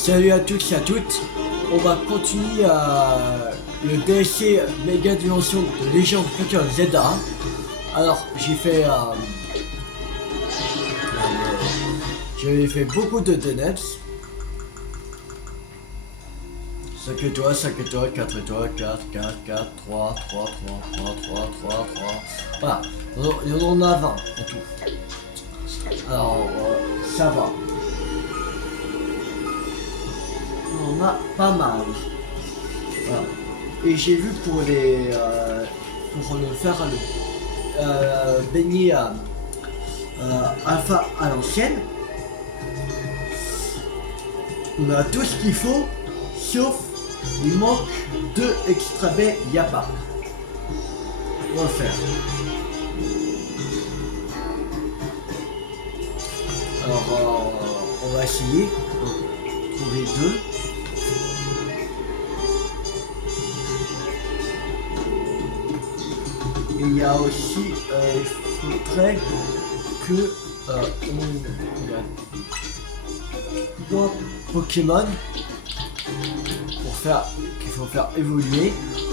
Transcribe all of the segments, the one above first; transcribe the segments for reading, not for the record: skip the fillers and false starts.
Salut à tous et à toutes, on va continuer le DLC Méga Dimension de Légion Future Zelda. Alors j'ai fait beaucoup de donuts. 5 étoiles, 5 étoiles, 4 étoiles, 4, 4, 4, 3, 3, 3, 3, 3, 3, 3. Voilà, il y en a 20 en tout. Alors, ça va. On a pas mal. Voilà. Et j'ai vu pour le faire baigner alpha à l'ancienne, on a tout ce qu'il faut, sauf il manque 2 extra baies Yappa. On va le faire. Alors on va essayer de trouver 2. Et il y a aussi, il faudrait que il y a 3 Pokémon qu'il faut faire évoluer.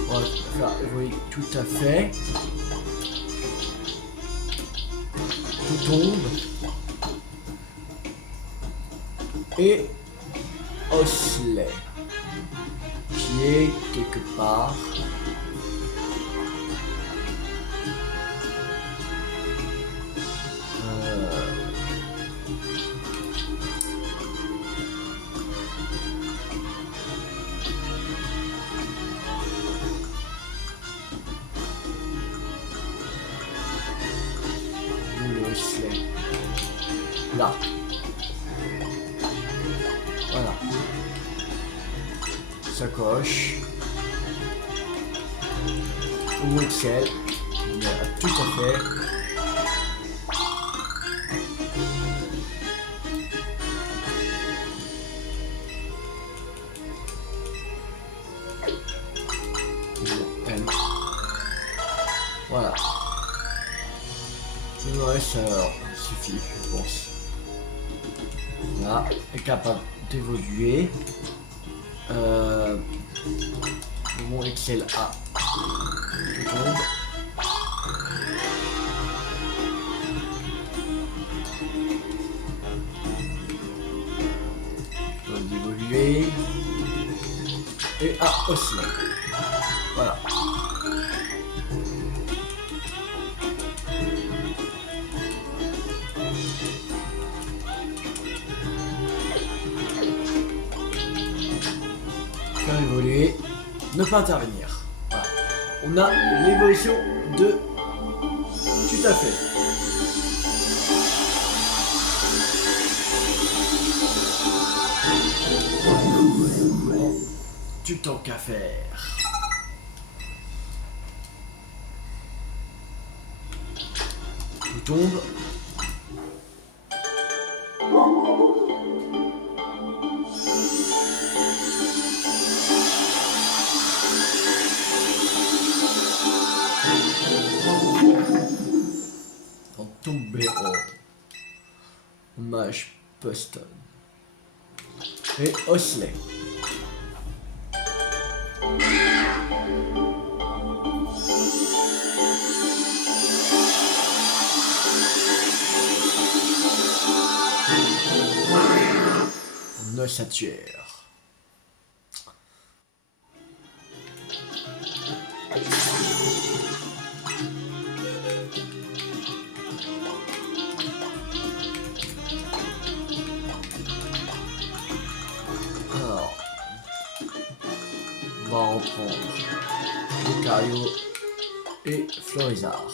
On va faire évoluer tout à fait. Tout tombe. Et Osley, qui est quelque part. Là. Voilà. Sacoche. Ou Excel. Tout à fait. Voilà. Ouais, ça suffit, je pense. Là, est capable d'évoluer. Mon Excel A. Tout tombe. Je peux d'évoluer. Et A aussi. Voilà. Faire évoluer, ne pas intervenir. Voilà. On a l'évolution de tout à fait. Du temps qu'à faire. Tout tombe. Tombéro, Mage Poston et Osley. Ossature. On va en prendre Lucario et Florizard.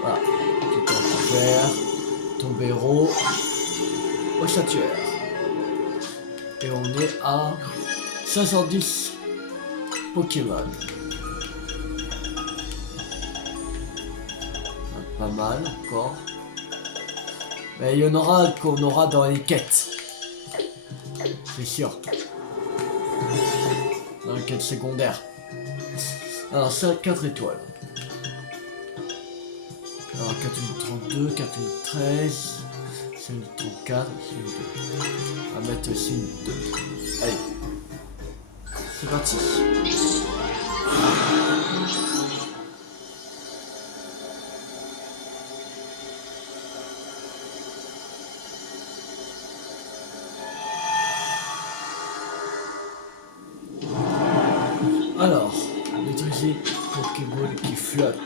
Voilà, tout en faire. Tombéro, Ossature. Et on est à 510 Pokémon. Pas mal encore. Mais il y en aura qu'on aura dans les quêtes. C'est sûr. Dans les quêtes secondaires. Alors ça, 4 étoiles. Alors 4032, 4013, Ici on est en 4, ici on est 2. On va mettre aussi une 2. Allez. C'est parti. Alors, utiliser Pokéball qui flotte.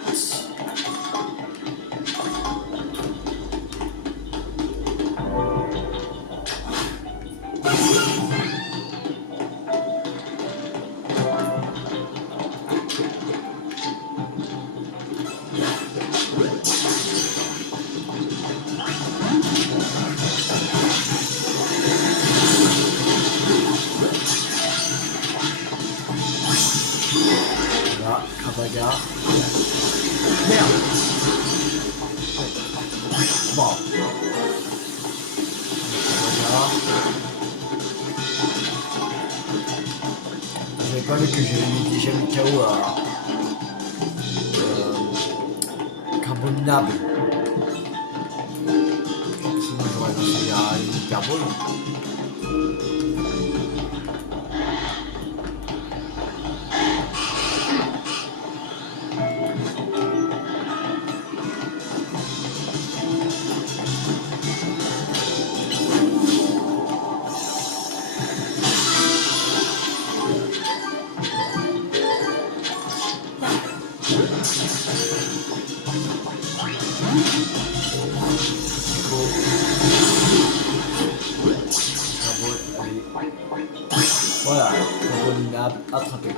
Voilà, Krabagar. Merde. Bon. Krabagar. J'avais pas vu que j'avais déjà mis KO à Carbonable. Sinon j'aurais lancé à une hyperbole. Voilà, Carbonable attrapé.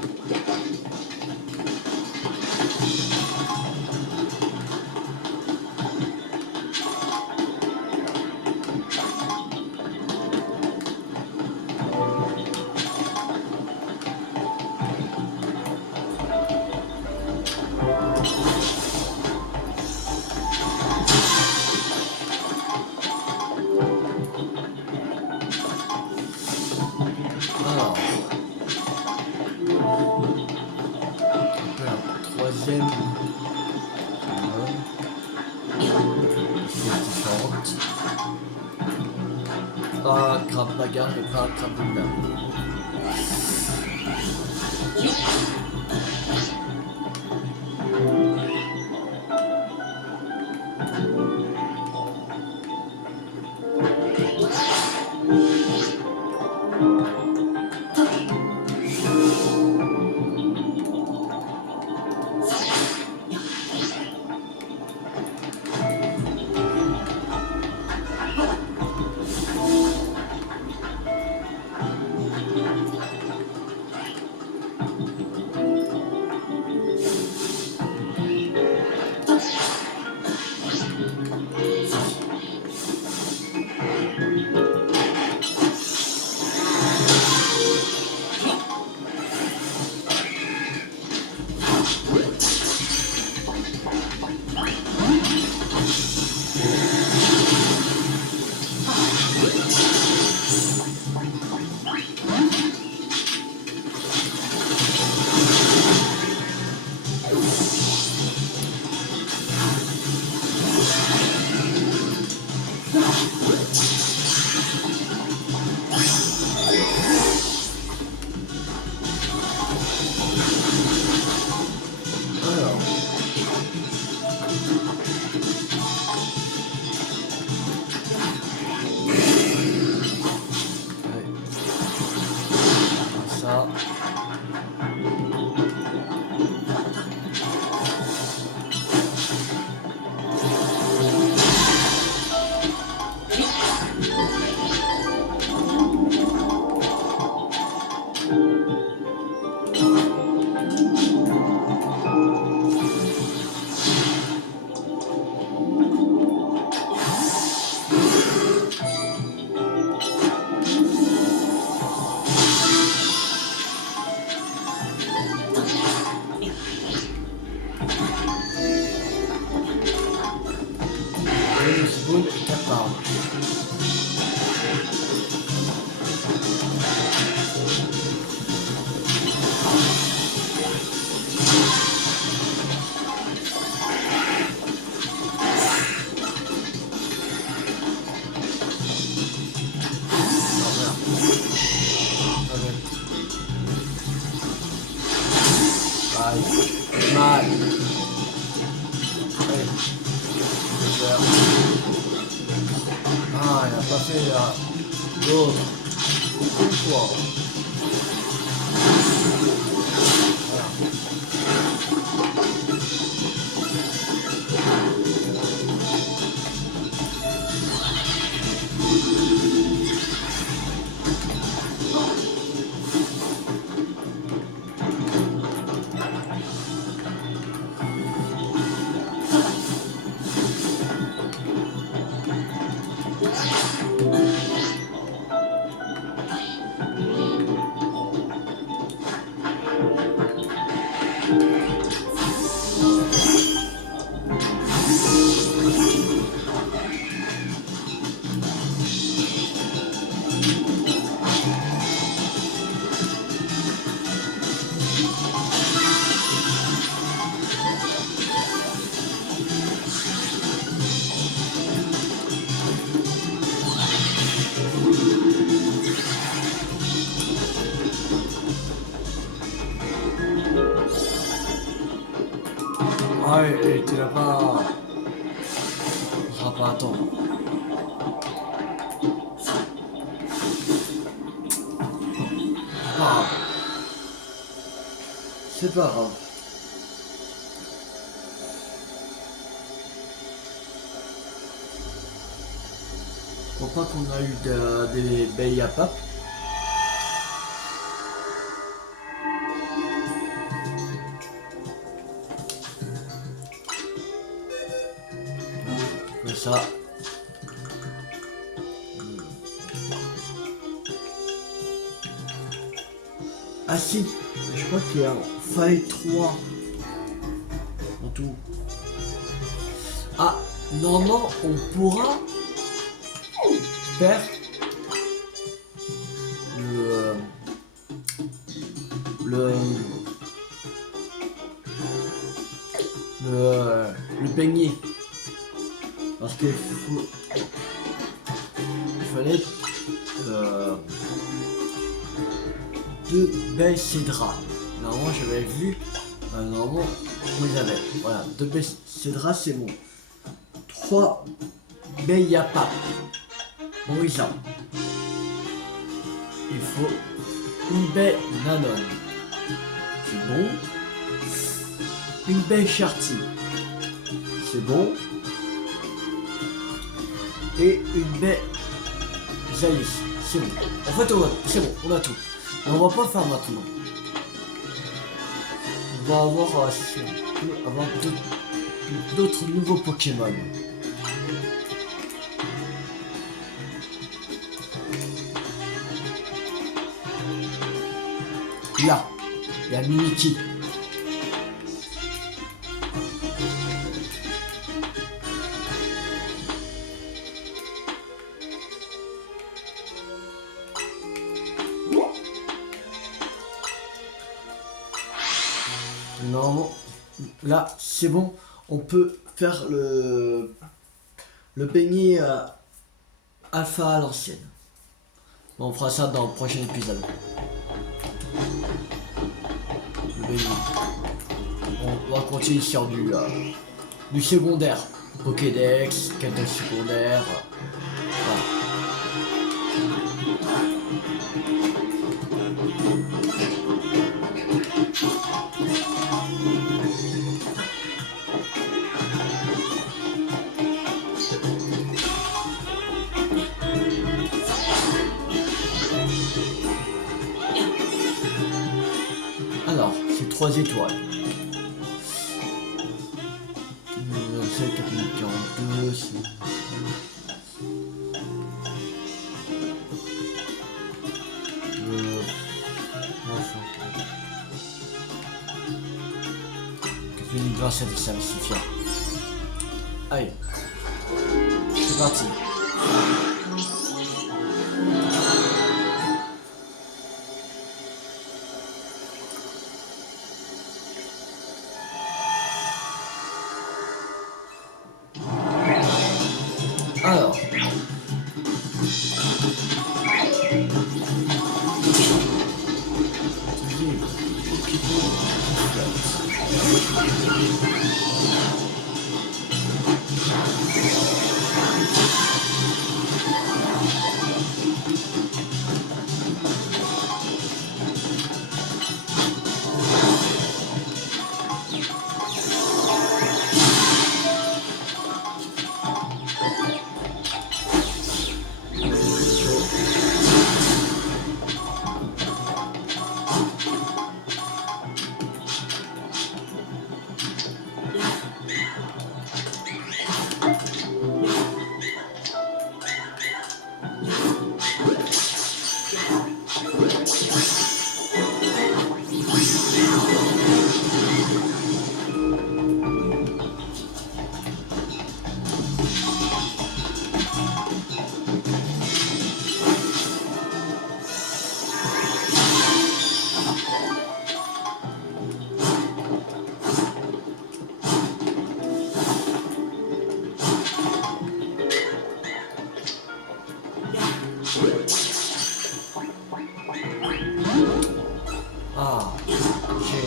Alors, on peut un troisième. C'est différente. Pas Krabagar et pas Carbonable. pas fait l'autre. Pourquoi? Voilà. Ah ouais, et tu l'as pas... On sera pas attendre. Ah, c'est pas grave. Je crois pas qu'on a eu des baies à pape. Comme ça. Ah si, je crois qu'il y a faille 3 en tout. Ah, normalement on pourra faire le beignet. Parce qu'il fallait 2 baies cédra. Normalement j'avais vu, normalement on les avait. Voilà, 2 baies cédra c'est bon. 3 baies yapa. Bon oui ça. Il faut une baie nanon. C'est bon. Une baie charty. C'est bon. Et une baie Zaïs. C'est bon. En fait c'est bon, on a tout. Mais on va pas faire maintenant. On va avoir, si on peut avoir d'autres nouveaux Pokémon. Là, il y a Mimiki. Non, là c'est bon, on peut faire le beignet alpha à l'ancienne. On fera ça dans le prochain épisode. Le beignet. On va continuer sur du secondaire. Pokédex, quête secondaire. Voilà. Alors, c'est 3 étoiles. 2027, 4042, c'est... Enfin... 2027, ça me suffit. Allez, c'est parti. Alors, Ah, j'ai...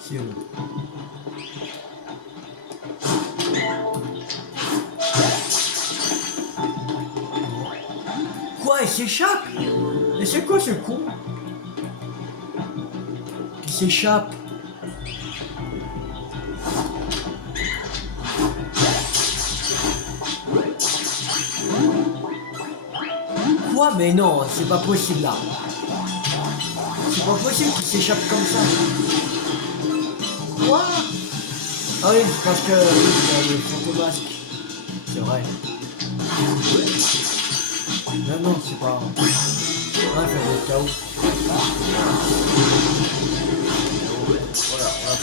C'est où? Quoi, il s'échappe? Mais c'est quoi ce con? Qui s'échappe? Quoi? Mais non, c'est pas possible là. C'est pas possible qu'il s'échappe comme ça. Quoi? Ah oui, parce que oui, le fantomasque. C'est vrai. Non, non, c'est pas... Ah, faire des chaos. Voilà, voilà.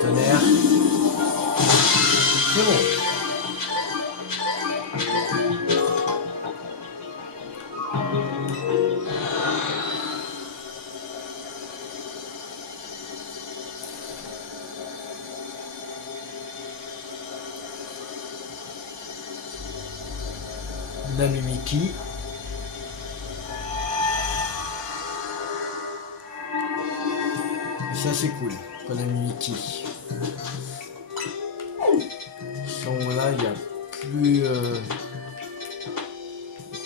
Tonnerre. C'est bon. Namimiki. Ça c'est cool, Konamimiki. Donc là, il n'y a plus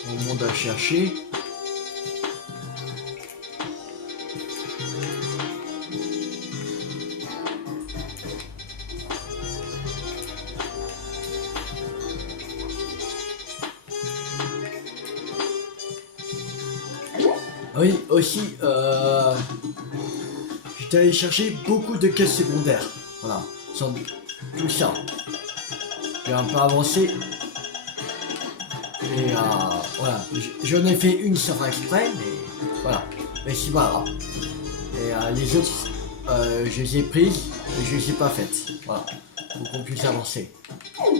grand monde à chercher. Oui, aussi, j'étais allé chercher beaucoup de quêtes secondaires. Voilà, sans tout ça. J'ai un peu avancé. Et voilà, j'en ai fait une sans faire exprès, mais voilà. Mais c'est pas grave. Et les autres, je les ai prises et je les ai pas faites. Voilà, pour qu'on puisse avancer. Voilà.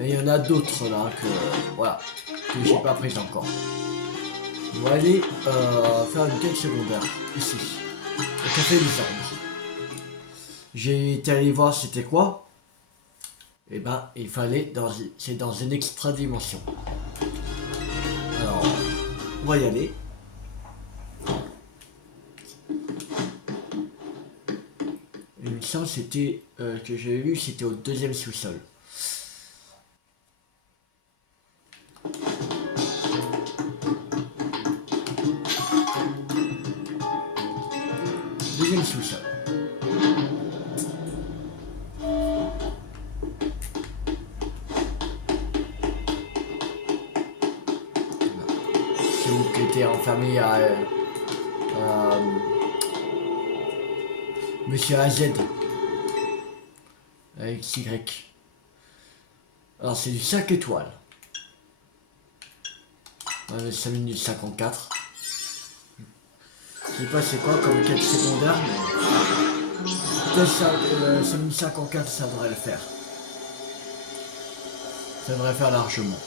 Et il y en a d'autres là que, voilà, que j'ai pas prises encore. On va aller faire une quête secondaire, ici, au Café des Arbres. J'ai été allé voir c'était quoi. Et ben, il fallait c'est dans une extra dimension. Alors, on va y aller. Il me semble c'était que j'ai vu, c'était au deuxième sous-sol. Deuxième sous-sol. C'est vous qui étiez enfermé à Monsieur AZ avec Y. Alors c'est du 5 étoiles. 5 minutes 54. Je sais pas c'est quoi comme quête secondaire, mais peut-être 5 minutes 54 ça devrait le faire. Ça devrait faire largement.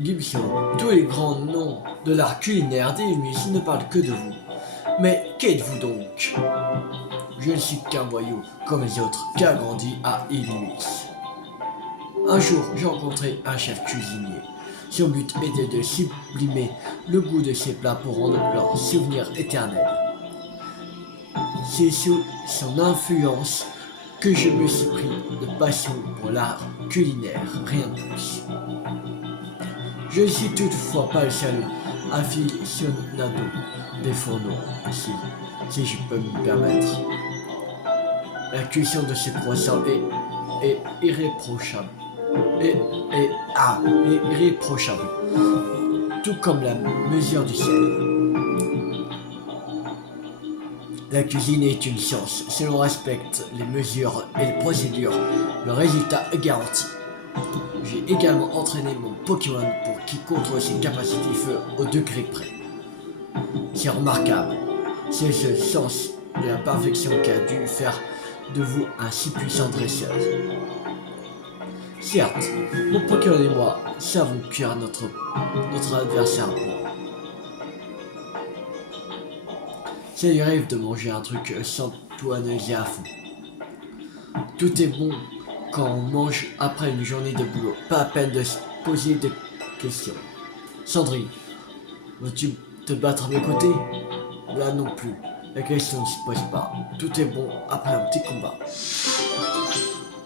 Gibson, tous les grands noms de l'art culinaire des ici ne parlent que de vous. Mais qu'êtes-vous donc? Je ne suis qu'un voyou, comme les autres, qui a grandi à Illumis. Un jour, j'ai rencontré un chef cuisinier. Son but était de sublimer le goût de ses plats pour rendre leur souvenir éternel. C'est sous son influence que je me suis pris de passion pour l'art culinaire, rien de plus. Je ne suis toutefois pas le seul aficionado des fourneaux, si je peux me permettre. La cuisson de ces croissants est irréprochable. Irréprochable. Tout comme la mesure du sel. La cuisine est une science. Si l'on respecte les mesures et les procédures, le résultat est garanti. J'ai également entraîné mon Pokémon pour qu'il contrôle ses capacités feu au degré près. C'est remarquable. C'est ce sens de la perfection qui a dû faire de vous un si puissant dresseur. Certes, mon Pokémon et moi savons cuire notre adversaire pour. Ça lui arrive de manger un truc sans tout analyser à fond. Tout est bon quand on mange après une journée de boulot. Pas à peine de se poser de questions. Sandrine, veux-tu te battre à mes côtés? Là non plus. La question ne se pose pas. Tout est bon après un petit combat.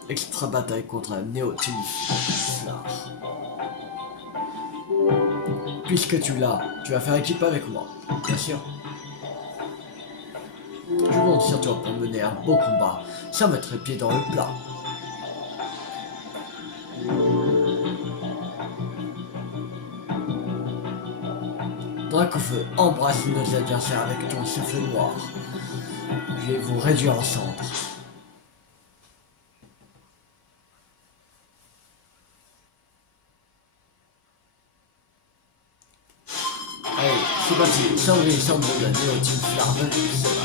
Extra bataille contre un Néotilus. Puisque tu l'as, tu vas faire équipe avec moi. Bien sûr. Je compte sur toi pour mener un beau combat sans mettre les pieds dans le plat. Dracofeu, embrasse nos adversaires avec ton souffle noir. Je vais vous réduire en cendres. Allez, c'est parti, Sandrine, Sandrine, la Néotine Flarve, c'est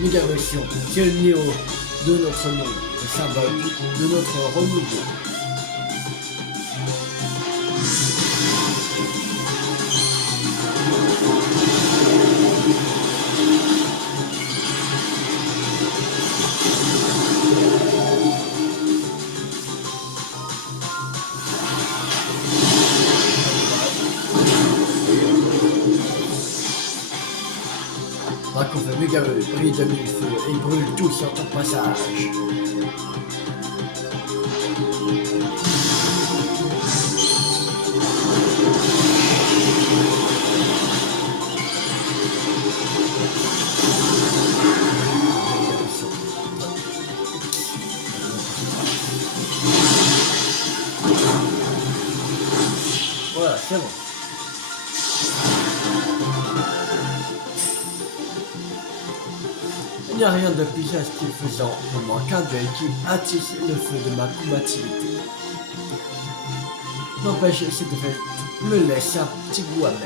Méga-version, c'est le néo de notre nom, le symbole de notre renouveau. Draco fait méga brille de mille-feu et brûle tout sur ton passage. Voilà, c'est bon. Il n'y a rien de plus satisfaisant pour moi qu'un duel qui attise le feu de ma combativité. N'empêche, cette défaite me laisse un petit goût amer.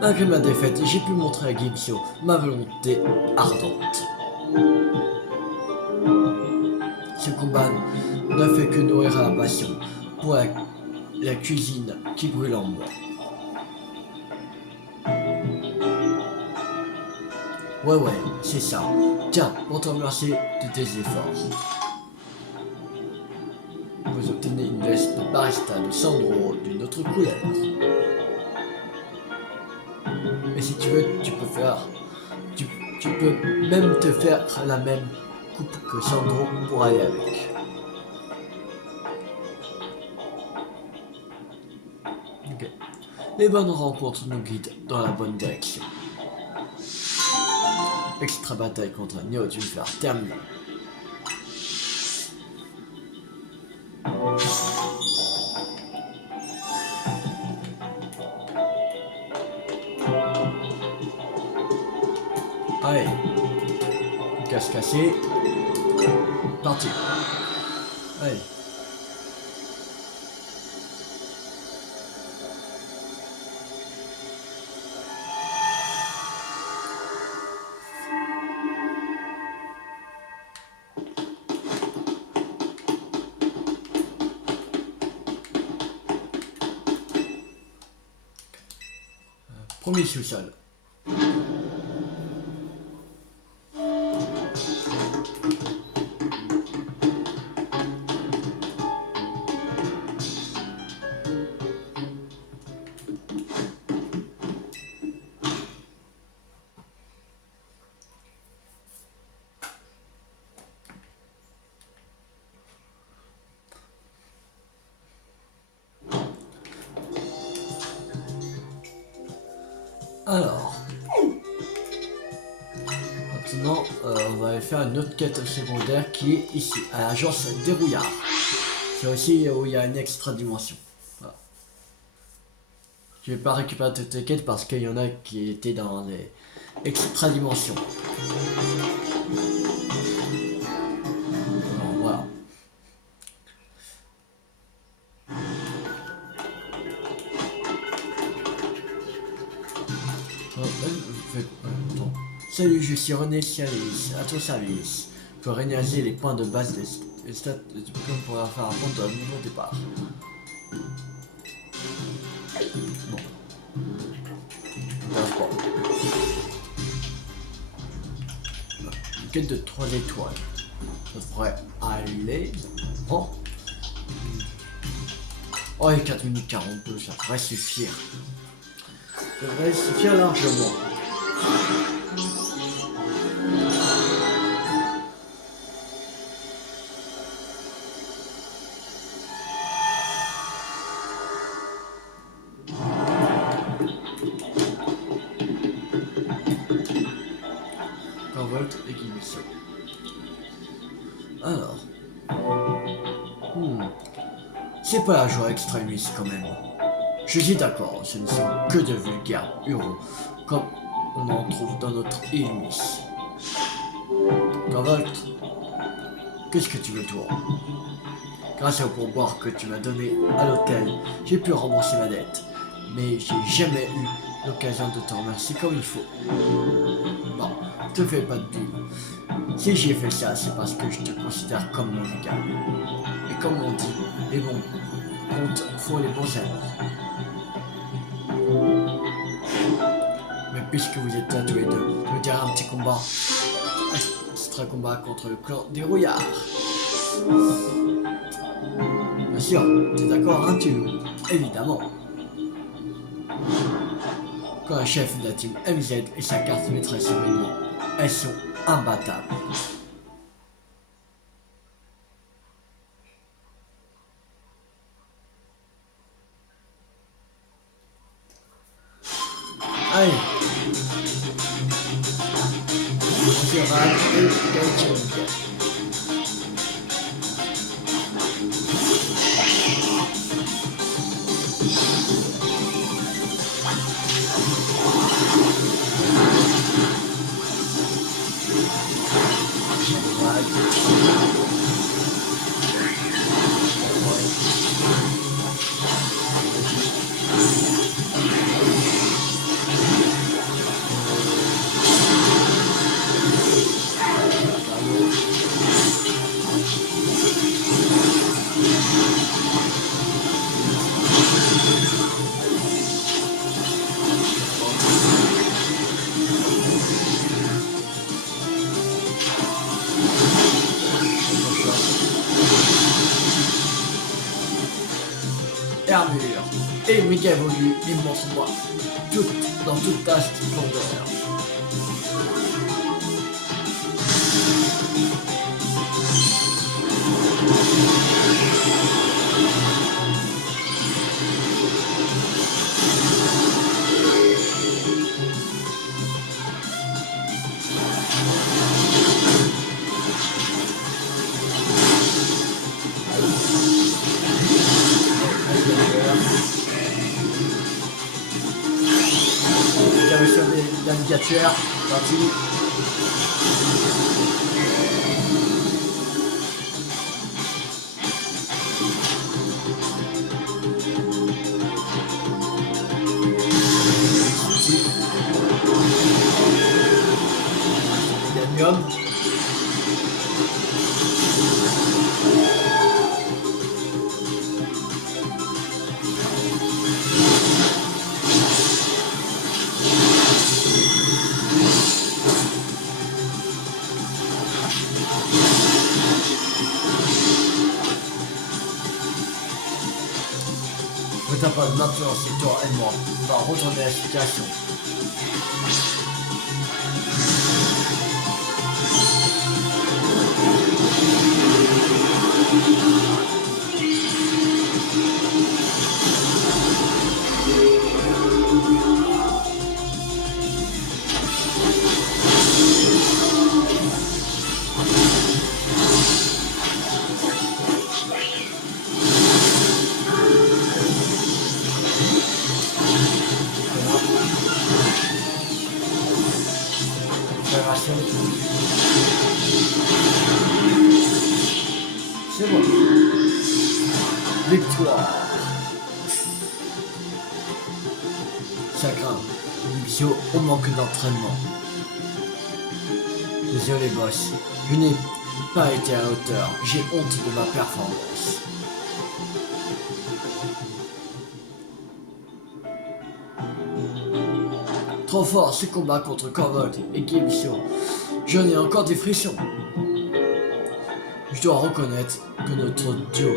Malgré ma défaite, j'ai pu montrer à Gibso ma volonté ardente. Ce combat ne fait que nourrir la passion pour la cuisine qui brûle en moi. Ouais, c'est ça. Tiens, pour te remercier de tes efforts. Vous obtenez une veste de barista de Sandro d'une autre couleur. Et si tu veux, tu peux même te faire la même coupe que Sandro pour aller avec. Ok. Les bonnes rencontres nous guident dans la bonne direction. Extra bataille contre un néo du fer terminé. Allez, casse cassé, parti. Allez. Premier sous-sol. Alors, maintenant, on va aller faire une autre quête secondaire qui est ici, à l'agence Dérouillard. C'est aussi où il y a une extra dimension. Voilà. Je vais pas récupérer toutes les quêtes parce qu'il y en a qui étaient dans les extra dimensions. Alors, voilà. Salut, je suis René Cialis, à ton service. Pour réaliser les points de base des stats du Pokémon pour faire un compte au niveau départ. Bon. Bon. Une quête de 3 étoiles. Ça devrait aller. Bon. Oh, et 4 minutes 42, ça devrait suffire. Ça devrait suffire largement. Volt et Gibson. Alors. C'est pas la joie extrémiste quand même. Je suis d'accord, ce ne sont que de vulgaires hurons, comme on en trouve dans notre île Miss. Volt, qu'est-ce que tu veux toi? Grâce au pourboire que tu m'as donné à l'hôtel, j'ai pu rembourser ma dette. Mais j'ai jamais eu l'occasion de te remercier comme il faut. Bon, te fais pas de bile. Si j'ai fait ça, c'est parce que je te considère comme mon égal. Et comme on dit, les bons comptes font les bons amis. Mais puisque vous êtes là tous les deux, je veux dire un petit combat. Un combat contre le clan des rouillards. Bien sûr, t'es d'accord, hein, tu loup? Évidemment. Quand un chef de la team MZ et sa carte maîtresse sont réunies, elles sont imbattables. Allez. Gérard et Gaëtan. Armure et méga évolue l'immense moi dans toute ta splendeur. Navigateur, parti. Millennium. Ne t'as pas d'influence sur toi et moi. On va retourner à la situation. C'est bon. Victoire. Chagrin. Bio, on manque d'entraînement. Désolé boss, je n'ai pas été à la hauteur. J'ai honte de ma performance. Trop fort ce combat contre Corvold et Gibson. J'en ai encore des frissons. Je dois reconnaître que notre duo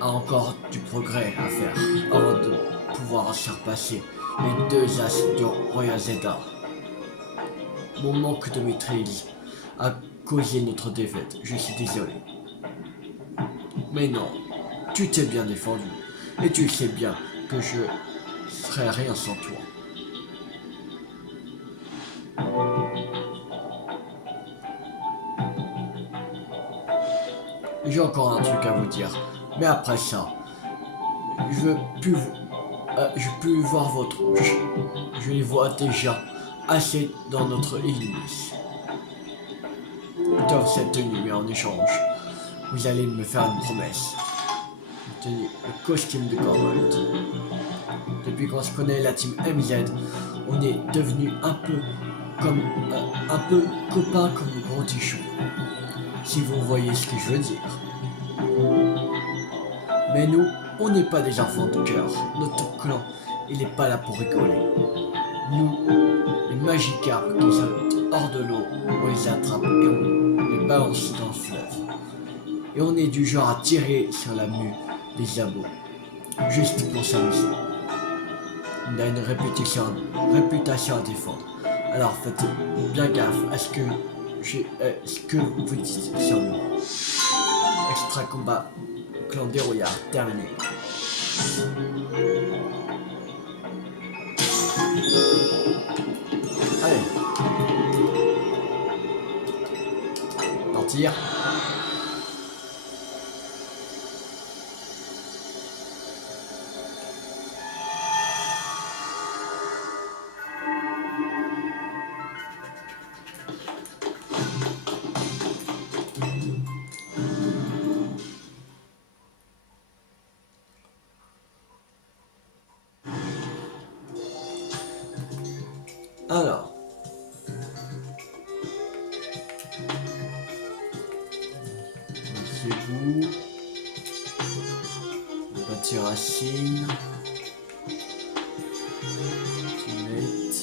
a encore du progrès à faire avant de pouvoir surpasser les deux as du Royal Zeta. Mon manque de maîtrise a causé notre défaite, je suis désolé. Mais non, tu t'es bien défendu et tu sais bien que je serais rien sans toi. J'ai encore un truc à vous dire, mais après ça, je veux plus voir votre rouge. Je les vois déjà assez dans notre église. Dans cette tenue, mais en échange, vous allez me faire une promesse. Tenez, le costume de Corvold. Depuis qu'on se connaît, la team MZ, on est devenu un peu copains comme gros tichons. Si vous voyez ce que je veux dire. Mais nous, on n'est pas des enfants de cœur. Notre clan, il n'est pas là pour rigoler. Nous, les Magikarps qui sautent hors de l'eau, on les attrape et on les balance dans le fleuve. Et on est du genre à tirer sur la mue des abos. juste pour s'amuser. Il a une réputation à défendre. Alors faites bien gaffe à ce que vous dites sur nous. Extra combat clan dérouillard terminé. Allez. Partir. Alors, c'est vous. Bâtir à Chine. Ultimate.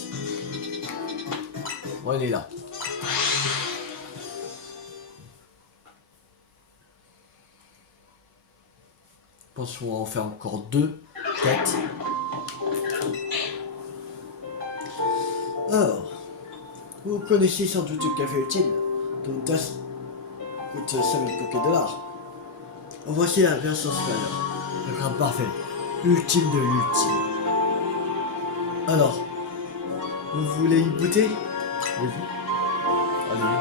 Bon, elle est là. Je pense qu'on va en faire encore 2, 4. Alors, vous connaissez sans doute le café ultime, dont une tasse coûte 5000 $. Voici la version supérieure, le grain parfait, l'ultime de l'ultime. Alors, vous voulez y goûter? Oui. Allez.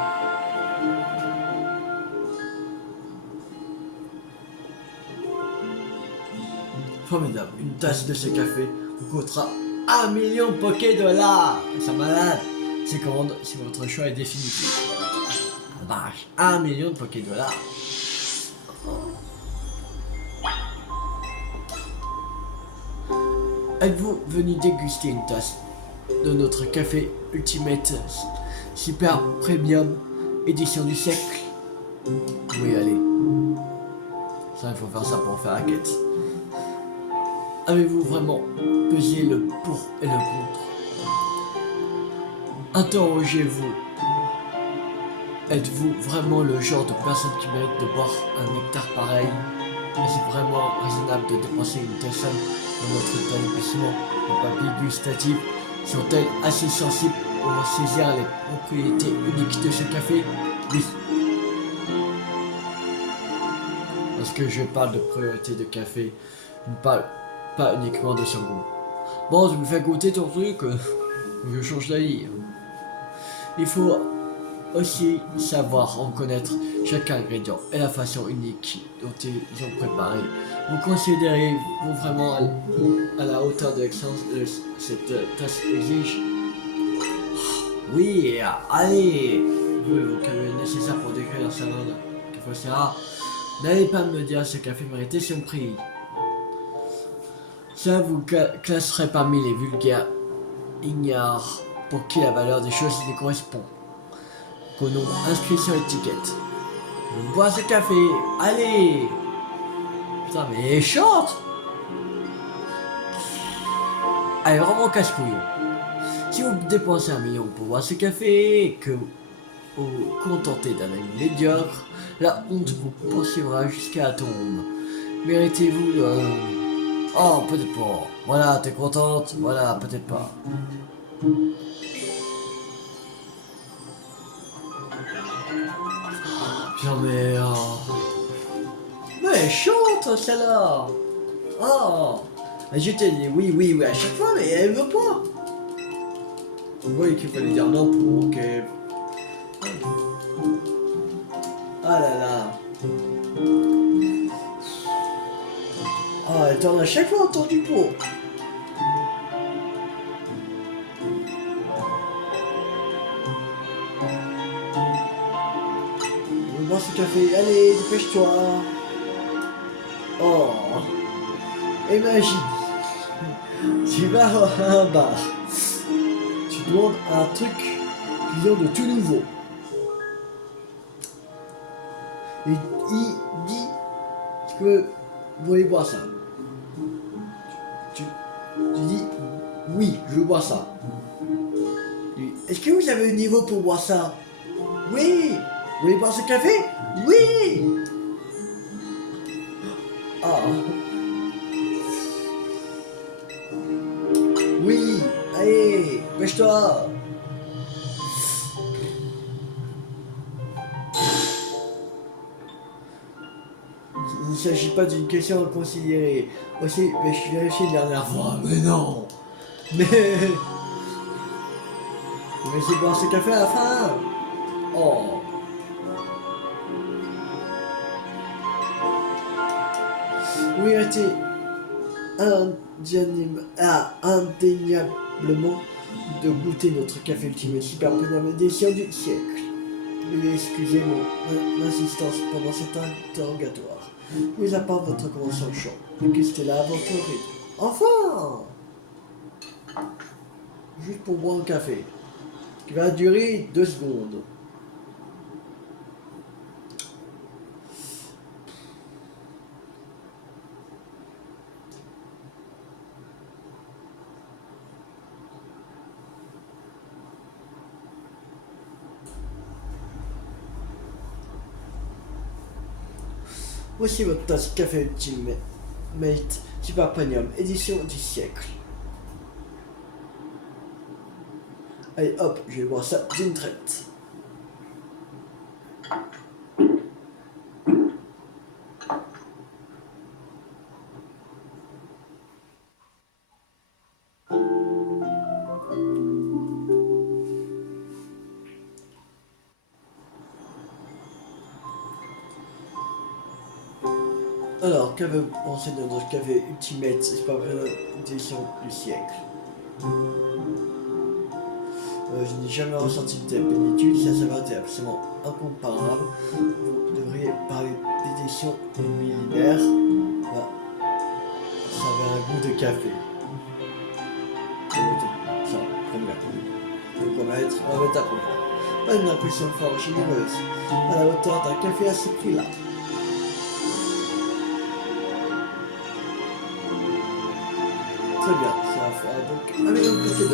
Formidable, une tasse de ce café vous coûtera 1 million de $. C'est malade. C'est commande si votre choix est définitif. La vache, 1 million de $. Êtes-vous venu déguster une tasse de notre café Ultimate Super Premium édition du siècle? Oui, allez. Ça, il faut faire ça pour faire la quête. Avez-vous vraiment pesé le pour et le contre? Interrogez-vous. Êtes-vous vraiment le genre de personne qui mérite de boire un nectar pareil? Est-ce vraiment raisonnable de dépenser une telle somme dans notre établissement? Les papilles gustatives sont-elles assez sensibles pour saisir les propriétés uniques de ce café? Oui. Lorsque je parle de priorité de café, je ne parle pas uniquement de son goût. Bon, je me fais goûter ton truc, je change d'avis. Il faut aussi savoir reconnaître chaque ingrédient et la façon unique dont ils ont préparé. Vous considérez-vous vraiment à la hauteur de l'excellence que cette tasse exige? Oui, allez! Vous le vocabulaire nécessaire pour décrire la salade qu'il faut rare. N'allez pas me dire ce café méritait son prix. Ça vous classerait parmi les vulgaires ignares pour qui la valeur des choses ne correspond qu'au nombre inscrit sur l'étiquette. On boit ce café, allez! Putain, mais chante! Elle est vraiment casse-couille. Si vous dépensez 1 million pour boire ce café et que vous vous contentez d'un avis médiocre, la honte vous poursuivra jusqu'à la tombe. Méritez-vous Oh, peut-être pas. Voilà, t'es contente? Voilà, peut-être pas. Putain, mais chante, celle-là! Oh! Je t'ai dit oui à chaque fois, mais elle veut pas! Vous voyez qu'il fallait dire non pour qu'elle... Ah là là! Ah, elle tourne à chaque fois autour du pot! On va boire ce café, allez, dépêche-toi! Oh! Imagine! Tu vas à un bar. Tu demandes un truc qui vient de tout nouveau. Et il dit que vous voulez boire ça. Tu dis oui, je veux boire ça. Est-ce que vous avez le niveau pour boire ça? Oui. Vous voulez boire ce café? Oui. Ah. dépêche-toi. Il ne s'agit pas d'une question à considérer. Aussi, mais je suis vérifié une dernière fois. Mais non. Mais... Vous laissez boire ce café à la fin. Oh. Oui, arrêtez. Indéniablement de goûter notre café ultime super première édition du siècle. Veuillez excuser mon insistance pendant cet interrogatoire. Mis à part votre convention chaud, que c'était là votre rythme. Enfin. Juste pour boire un café, qui va durer 2 secondes. Voici votre tasse café Ultimate Super Premium, édition du siècle. Allez hop, je vais boire ça d'une traite. Alors, qu'avez-vous pensé de notre café Ultimate Super Premium, édition du siècle? Je n'ai jamais ressenti de telle plénitude, sa saveur était absolument incomparable. Vous devriez parler d'édition millénaire. Voilà. Ça avait un goût de café. Ça, combien? Donc on va mettre à combien? Pas une impression fort généreuse, à la hauteur d'un café à ce prix-là. Très bien, ça va faire donc avec un petit $.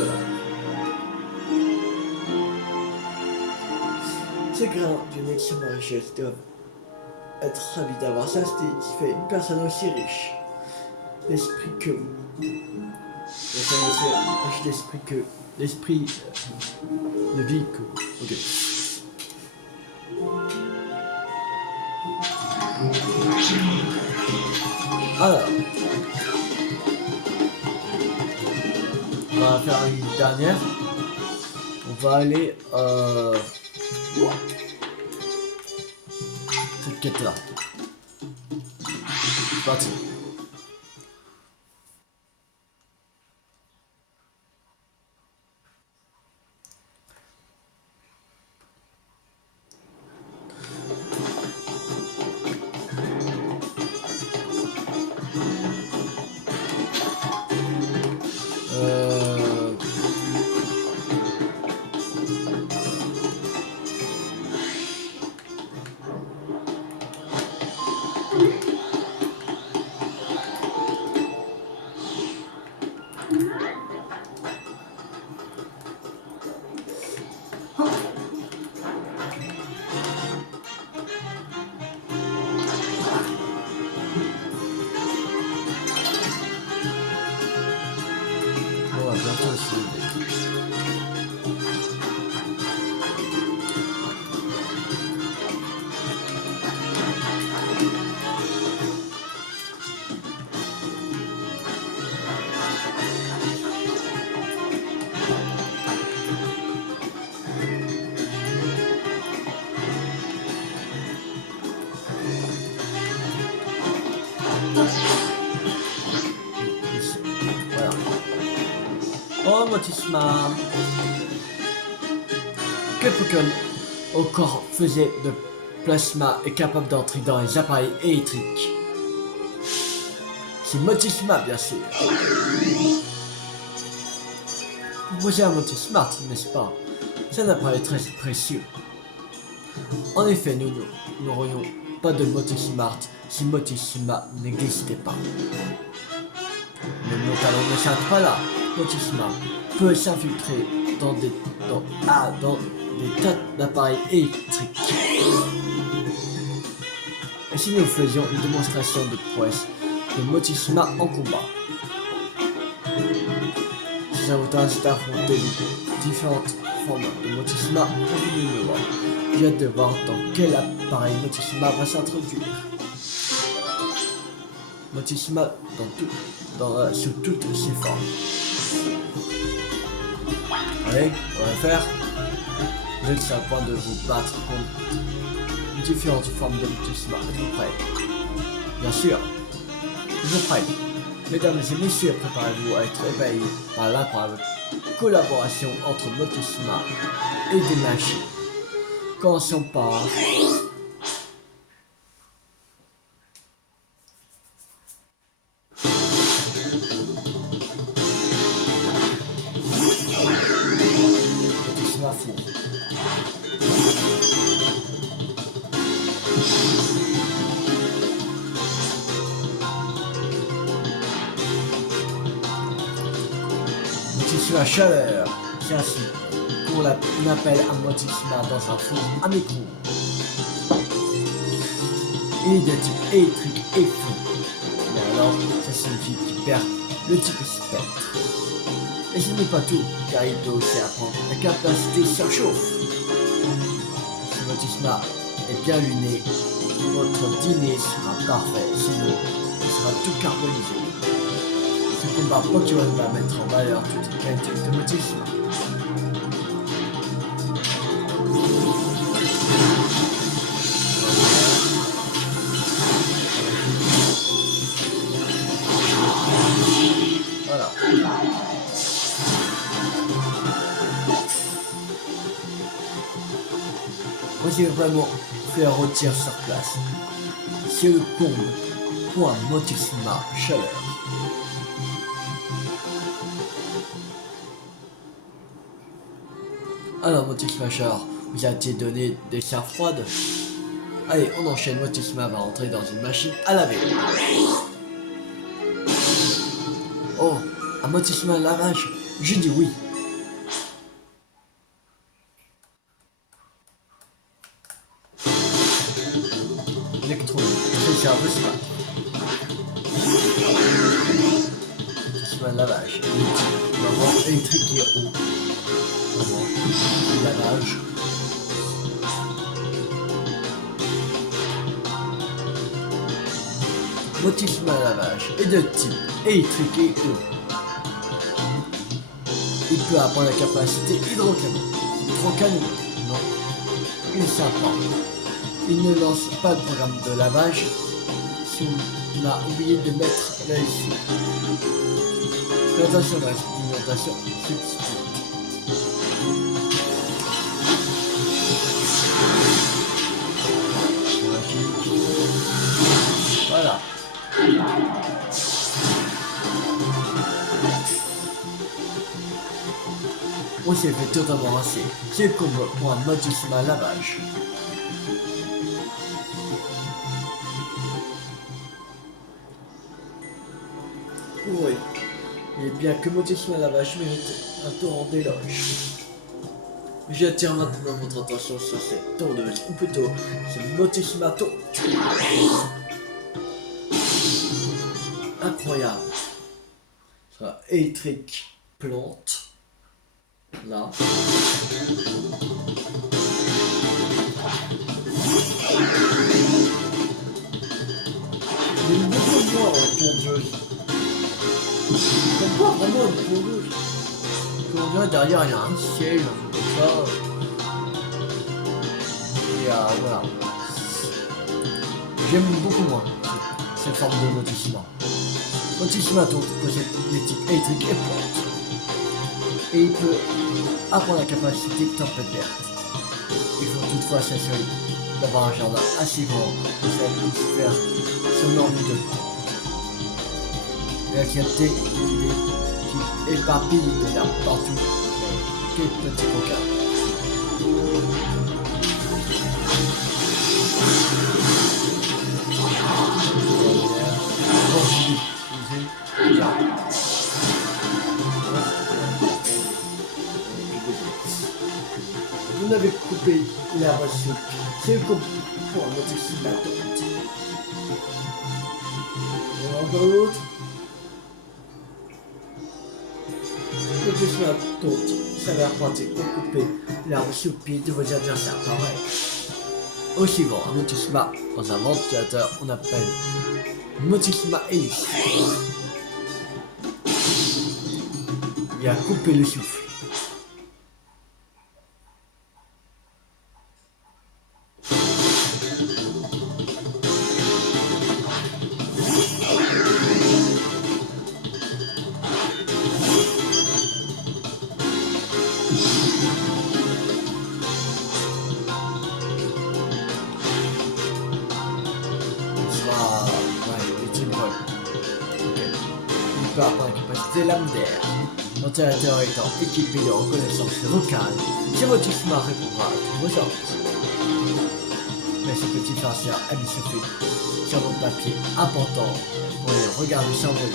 Ces grains d'une excellente richesse doivent être ravis d'avoir satisfait une personne aussi riche d'esprit que vous. Riche d'esprit que... L'esprit de vie que vous. Ok. Alors. On va faire une dernière. On va aller... cette quête là. C'est parti. Voilà. Oh Motisma, que Pokémon au corps faisait de plasma est capable d'entrer dans les appareils électriques? C'est Motisma bien sûr. Vous posez un Motismart, n'est-ce pas? C'est un appareil très précieux. En effet, nous n'aurions pas de Motismart si Motisma n'existait pas. Mais mon talent ne s'arrête pas là. Motisma peut s'infiltrer dans des tas d'appareils électriques. Et si nous faisions une démonstration de prouesse de Motisma en combat? Si ça vous intéresse d'affronter différentes formes de Motissima convenues de voir. J'ai hâte de voir dans quel appareil Motissima va s'introduire. Motissima sous toutes ses formes. Allez, on va le faire. Vous êtes sur le point de vous battre contre différentes formes de Motissima. Êtes-vous prêts? Bien sûr, toujours prêts. Mesdames et messieurs, préparez-vous à être ébahis par l'incroyable collaboration entre Motissima et des machines. Commençons par... Motissima four. Motissima chaleur, c'est ainsi qu'on appelle un Motissima dans un four à micro. Il est de type électrique et feu. Mais alors, ça signifie qu'il perd le type spectre. Et ce n'est pas tout, car il doit aussi apprendre la capacité surchauffe. Si Motissima est bien luné, votre dîner sera parfait, sinon il sera tout carbonisé. Ce combat Pokémon va mettre en valeur toutes les qualités de Motissima. Voilà. Moi j'ai vraiment fait un retire sur place. C'est le comble pour un Motissima chaleur. Alors Motissima chaleur, vous a-t-il donné des serres froides? Allez, on enchaîne. Motissima va entrer dans une machine à laver. Oh, un Motissima lavage? Je dis oui. Électronique, c'est un peu smart. Motissima lavage. Normalement électrique et eau. Lavage. Motissima lavage est de type électrique et eau. Il peut apprendre la capacité hydrocanon. Hydrocanon, non. Il est sympa. Il ne lance pas de programme de lavage si on a oublié de mettre la issue. Fais attention à l'alimentation substituée. Voilà. On s'est fait totalement rincer. C'est comme pour un Motissima lavage. Oui. Et bien que Motissima lavage mérite un torrent d'éloges. J'attire maintenant votre attention sur cette tondeuse, ou plutôt ce Motissima tonde. Incroyable. Ça, électrique plante. Là. Il y a beaucoup de moins en tondeuse. Pourquoi vraiment une tondeuse? On dirait derrière il y a un siège, un truc comme ça. Et voilà. J'aime beaucoup moins cette forme de Motissima. Motissima donc possède des types électriques et plantes. Et il peut apprendre la capacité de tempête verte. Il faut toutefois s'assurer d'avoir un jardin assez grand pour que ça puisse faire son envie de temps. Et la qualité qui éparpille de l'herbe partout. Quel petit coquin. Vous n'avez coupé l'herbe sous. C'est comme pour un Motissima tonte. Et encore l'autre. Motishima tente, s'avère pratique pour couper l'arme sous pied de vos adversaires. Pareil. Au suivant, un Motishima dans un ventilateur, on appelle Motishima Hélice. Il a coupé le souffle. Par la capacité lambdaire. Ventilateur étant équipé de reconnaissance vocale, ce Motishima répondra à tous vos ordres. Mais ce petit farceur a mis ce fait sur votre papier important pour les regarder s'envoler.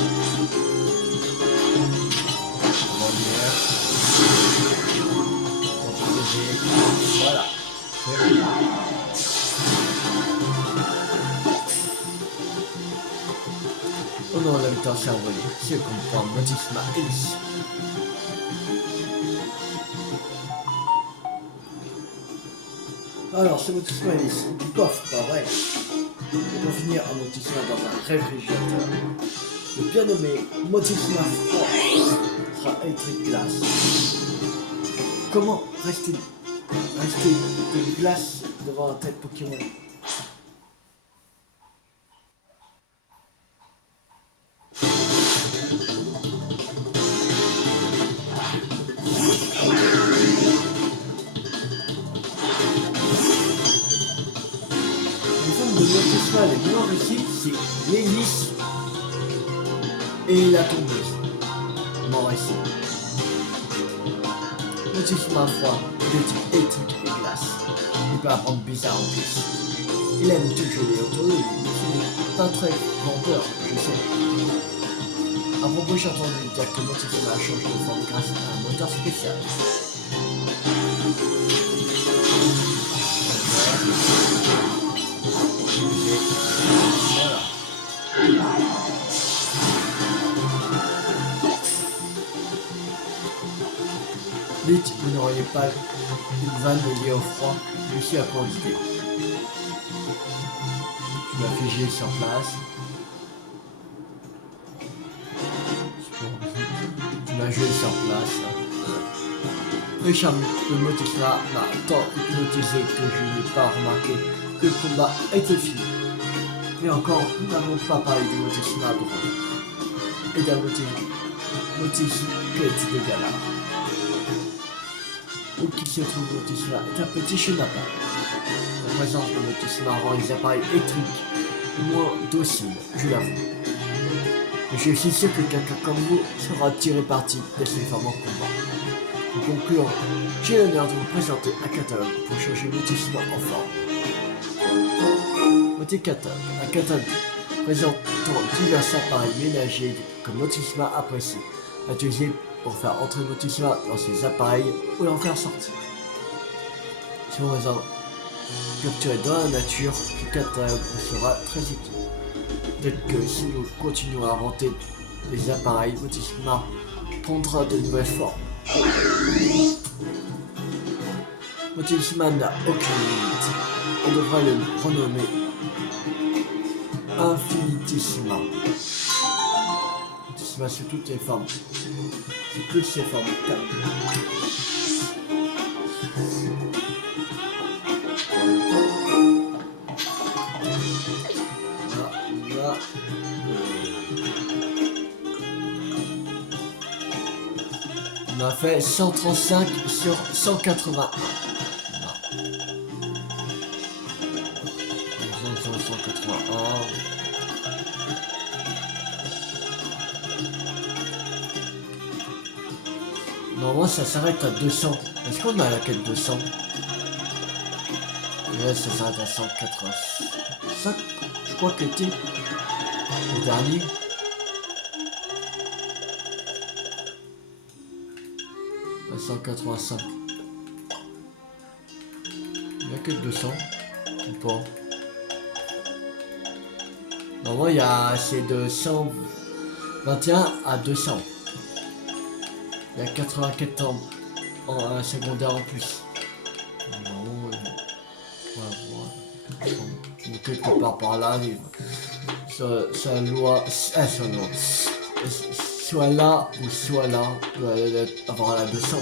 Voilà. Au nom de l'habitant cervelé, c'est comprend Motishima Hélice. Alors, ce Motishima Hélice, du coffre, pas vrai. Pour finir un Motishima dans un réfrigérateur. Le bien nommé Motishima froid sera électrique glace. Comment rester de glace devant un tel Pokémon? Les moins réussis, c'est l'hélice et la tondeuse. Moins réussi. Motishima froid, de type électrique et glace. Il peut apprendre bizarre en plus. Il aime tout geler autour de lui. C'est pas très vendeur, je sais. À propos, j'ai entendu dire que Motishima change de forme grâce à un moteur spécial. Vite, vous n'auriez pas une vanne liée au froid, je suis à quantité. Tu m'as figé sur place. Tu m'as joué sur place. Le charme de Motishima m'a tant hypnotisé que je n'ai pas remarqué que le combat était fini. Et encore, nous n'avons pas parlé de Motishima drôle et d'un Motishima de galard. Où qu'il se trouve, Motishima est un petit chenapan. La présence de Motishima rend les appareils électriques moins dociles, je l'avoue. Mais je suis sûr que quelqu'un comme vous sera tiré parti de ces formes en combat. Pour conclure, j'ai l'honneur de vous présenter un catalogue pour changer Motishima en forme. Un catalogue présentant divers appareils ménagers que Motishima apprécie, utilisés pour faire entrer Motishima dans ses appareils ou l'en faire sortir. Si vous raisons capturé dans la nature, ce catalogue sera très utile. Peut-être que si nous continuons à inventer des appareils, Motishima prendra de nouvelles formes. Motishima n'a aucune limite. On devrait le renommer Infinitissima. Motishima sous toutes les formes. Sous toutes ses formes. Là. On a fait 135 sur 181. 181. Normalement ça s'arrête à 200. Est-ce qu'on a la quête 200? Et là ça s'arrête à 185. Je crois que c'était le dernier. À 185. Il n'y a que 200. Ou pas? Normalement c'est de 121 à 200. Il Il y a 80 quêtes en secondaire en plus. Non, voilà. Ou quelque part par là, ça loi, soit là ou soit là, peut avoir la 200.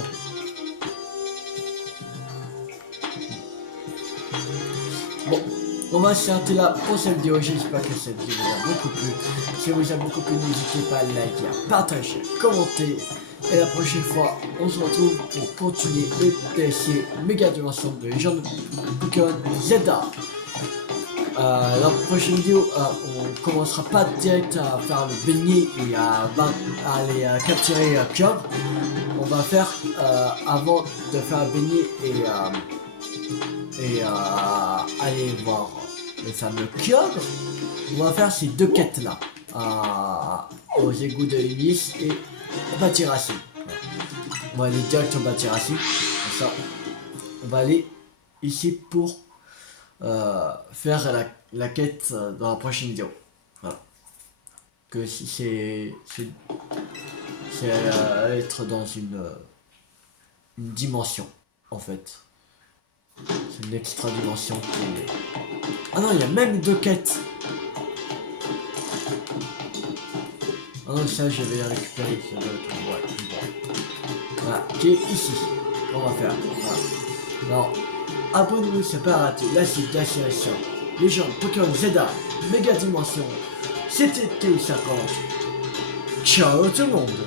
Bon, on va s'arrêter là pour cette vidéo. J'espère que cette vidéo vous a beaucoup plu. Si elle vous a beaucoup plu, n'hésitez pas à liker, à partager, commenter. Et la prochaine fois, on se retrouve pour continuer le PSC Méga Dimension de Légende Pokémon Zelda. La prochaine vidéo, on commencera pas direct à faire le beignet et à aller capturer Kyogre. On va faire avant de faire le beignet et aller voir le fameux Kyogre. On va faire ces deux quêtes là aux égouts de Ulysse et Batirassi. On va aller direct au Batirassi. Comme ça, on va aller ici pour faire la quête dans la prochaine vidéo. Voilà. Que si c'est être dans une dimension en fait. C'est une extra dimension qui est... Ah non, il y a même deux quêtes. Ah non, ça je vais les récupérer. Ça doit être... ouais. Voilà, qui est ici. On va faire. Voilà. Alors, abonnez-vous, c'est pas raté. Là, c'est Dashiration. Légende Pokémon Zelda, Méga Dimension. C'était Théo50. Ciao tout le monde.